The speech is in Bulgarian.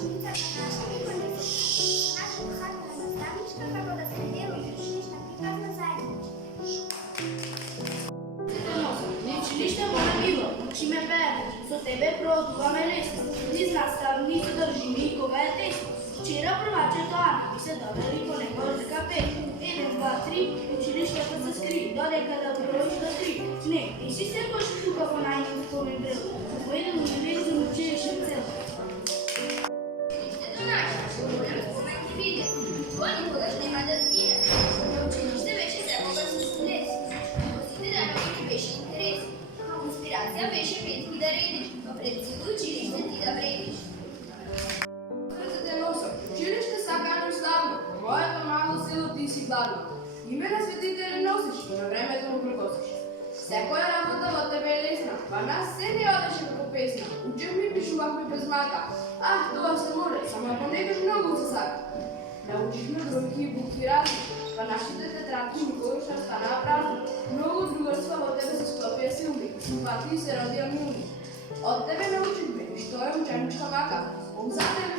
ученицата наша Николица. Наша кохана наставничка, како да се дела и училищна приказна заедничка. Не училище мора било, учиме пееме, со тебе проодуваме лесно, низ наставни и задржими и кога е тесно. Вчера првачето Ана ми се довели по него река пет. 1, 2, 3, училището се скри, додека да броиш до 3. Не, ти си се пошли тука по најниот спомен дрел, по еден универзум училище цел. Училището наше, голем спомен ќе биде, тоа никогаш нема да згине. На училиште беше секогаш со студенти, во сите денови ти беше интерес. Инспирација беше петки да редиш, па пред сите училиште ти да вредиш. Училище сакано славно, по моето мало село ти си главно. Име на светители носиш и на времето му прекосиш. Секоја работа во тебе е лесна, па нас се не одеше како песна. Учевме и пишувахме без мака. Ах, тоа се може, само понекаш многу се сака. Научихме бројки и букви разни, па нашите тетрадки никогаш не станаа празни. Многу другарства во тебе се склопија силни, симпатии се родија милни. Од тебе научихме што е ученичка мака. Бог за тебе